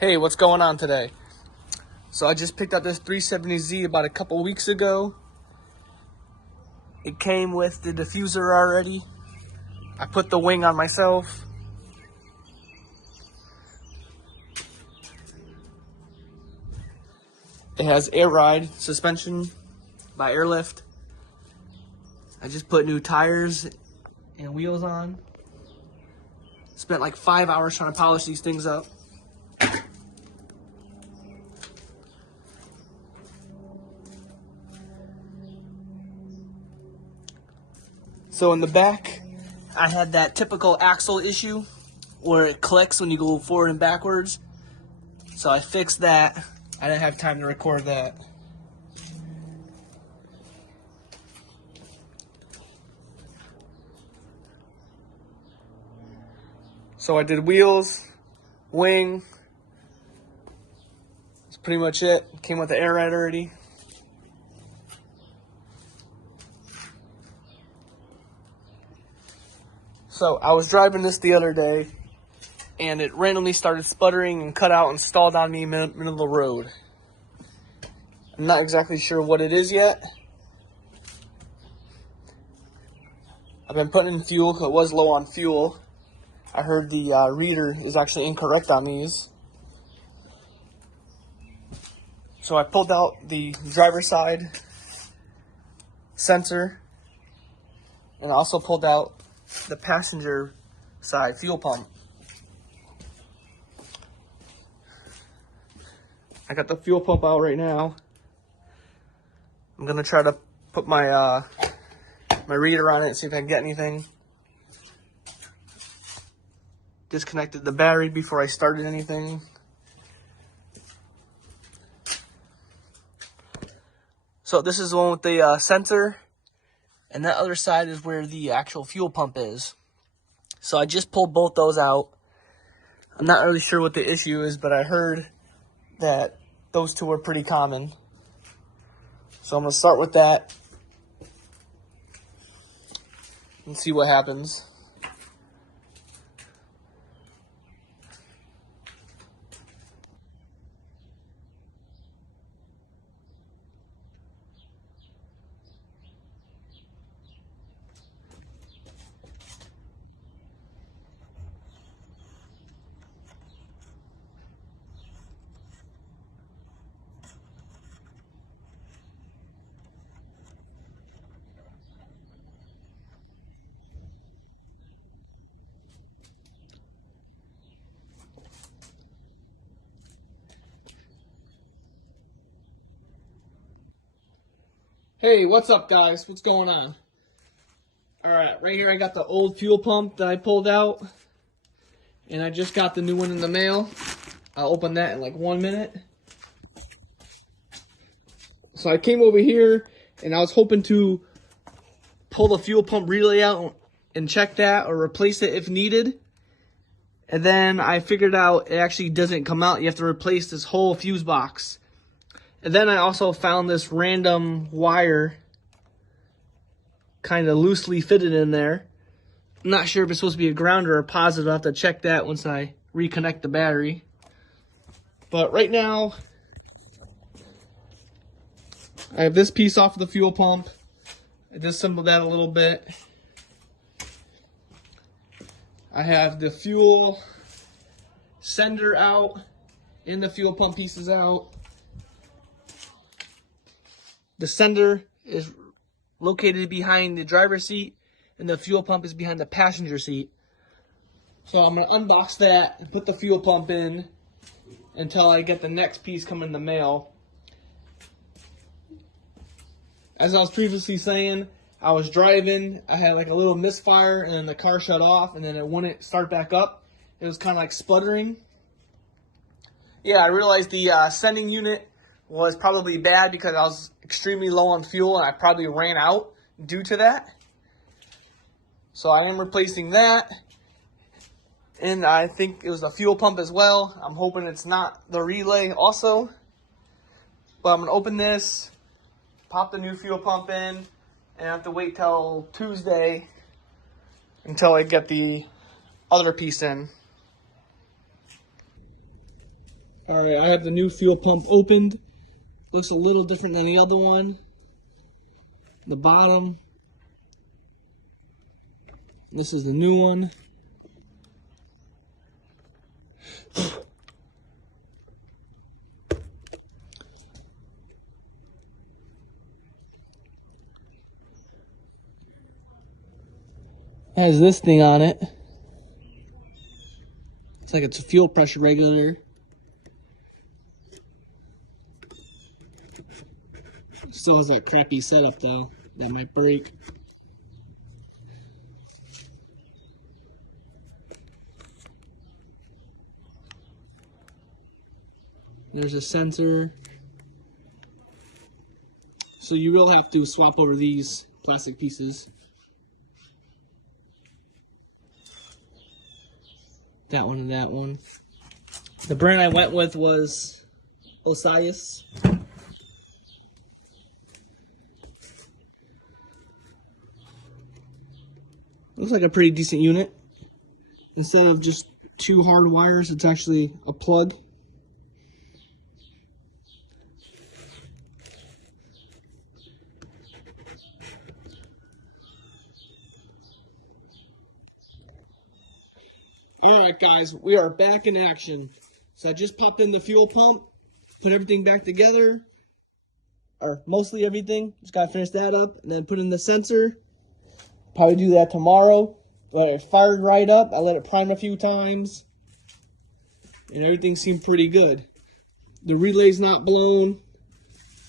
Hey, what's going on today? So I just picked up this 370Z about a couple weeks ago. It came with the diffuser already. I put the wing on myself. It has air ride suspension by Airlift. I just put new tires and wheels on. Spent like 5 hours trying to polish these things up. So in the back, I had that typical Axel issue where it clicks when you go forward and backwards. So I fixed that. I didn't have time to record that. So I did wheels, wing. That's pretty much it. Came with the air ride already. So I was driving this the other day, and it randomly started sputtering and cut out and stalled on me in the middle of the road. I'm not exactly sure what it is yet. I've been putting in fuel because it was low on fuel. I heard the reader is actually incorrect on these. So I pulled out the driver's side sensor, and I also pulled out the passenger side fuel pump. I got the fuel pump out right now. I'm gonna try to put my my reader on it and see if I can get anything. Disconnected the battery before I started anything. So this is the one with the sensor, and that other side is where the actual fuel pump is. So I just pulled both those out. I'm not really sure what the issue is, but I heard that those two are pretty common. So I'm going to start with that and see what happens. Hey, what's up, guys? What's going on? Alright, right here I got the old fuel pump that I pulled out, and I just got the new one in the mail. I'll open that in like 1 minute. So I came over here, and I was hoping to pull the fuel pump relay out and check that or replace it if needed. And then I figured out it actually doesn't come out. You have to replace this whole fuse box. And then I also found this random wire kind of loosely fitted in there. I'm not sure if it's supposed to be a ground or a positive. I'll have to check that once I reconnect the battery. But right now, I have this piece off of the fuel pump. I disassembled that a little bit. I have the fuel sender out and the fuel pump pieces out. The sender is located behind the driver's seat, and the fuel pump is behind the passenger seat. So I'm going to unbox that and put the fuel pump in until I get the next piece coming in the mail. As I was previously saying, I was driving, I had like a little misfire, and then the car shut off, and then it wouldn't start back up. It was kind of like sputtering. Yeah, I realized the sending unit was probably bad because I was extremely low on fuel, and I probably ran out due to that. So I am replacing that. And I think it was the fuel pump as well. I'm hoping it's not the relay also. But I'm going to open this, pop the new fuel pump in, and I have to wait till Tuesday until I get the other piece in. All right, I have the new fuel pump opened. Looks a little different than the other one. The bottom. This is the new one. Has this thing on it. It's like it's a fuel pressure regulator. Still has that crappy setup though, that might break. There's a sensor. So you will have to swap over these plastic pieces. That one and that one. The brand I went with was Osiris. Looks like a pretty decent unit. Instead of just two hard wires, it's actually a plug. Alright guys, we are back in action. So I just popped in the fuel pump, put everything back together, or mostly everything. Just gotta finish that up, and then put in the sensor. Probably do that tomorrow. But it fired right up. I let it prime a few times, and everything seemed pretty good. The relay's not blown,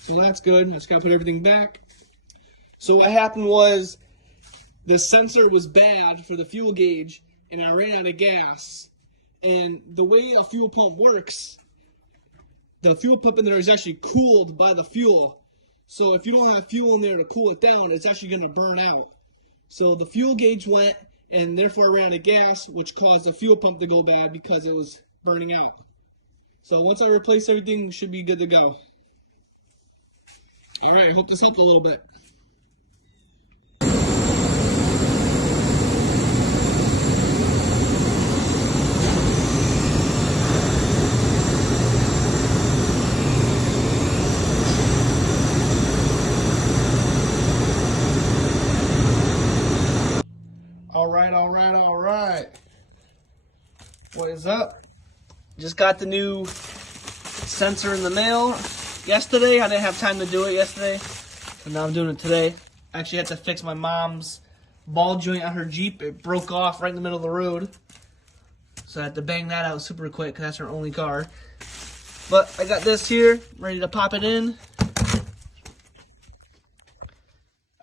so that's good. I just gotta put everything back. So what happened was, the sensor was bad for the fuel gauge, and I ran out of gas. And the way a fuel pump works, the fuel pump in there is actually cooled by the fuel. So if you don't have fuel in there to cool it down, it's actually going to burn out. So the fuel gauge went, and therefore I ran out of gas, which caused the fuel pump to go bad because it was burning out. So once I replace everything, it should be good to go. Alright, I hope this helped a little bit. Alright. What is up? Just got the new sensor in the mail yesterday. I didn't have time to do it yesterday, so now I'm doing it today. I actually had to fix my mom's ball joint on her Jeep. It broke off right in the middle of the road, so I had to bang that out super quick because that's her only car. But I got this here, ready to pop it in.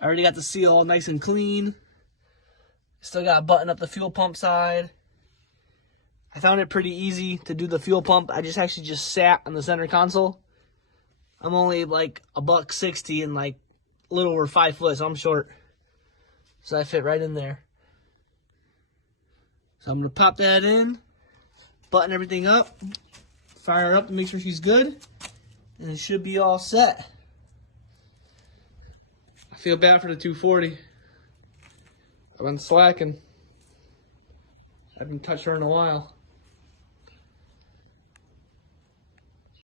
I already got the seal all nice and clean. Still got to button up the fuel pump side. I found it pretty easy to do the fuel pump. I actually just sat on the center console. I'm only like $160 and like a little over 5 foot, so I'm short. So I fit right in there. So I'm going to pop that in, button everything up, fire her up to make sure she's good, and it should be all set. I feel bad for the 240. I've been slacking. I haven't touched her in a while.